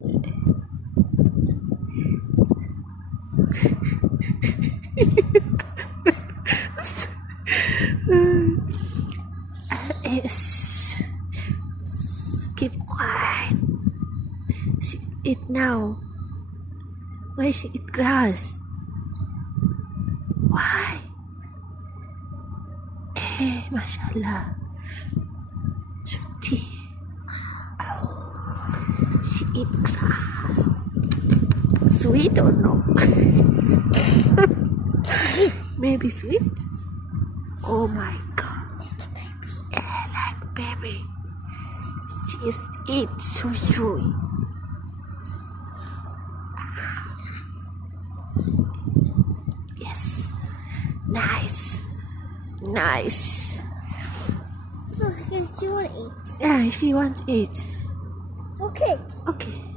Alice, keep quiet. She eat now. Why she eat grass? Why? Mashallah. Shufti. She eat grass. Sweet or no? Maybe sweet? Oh my god. It's baby. Like baby. She is eat so chewy. Yes. Nice. Nice. So she want to eat. Yeah, she wants to eat. Okay. Okay.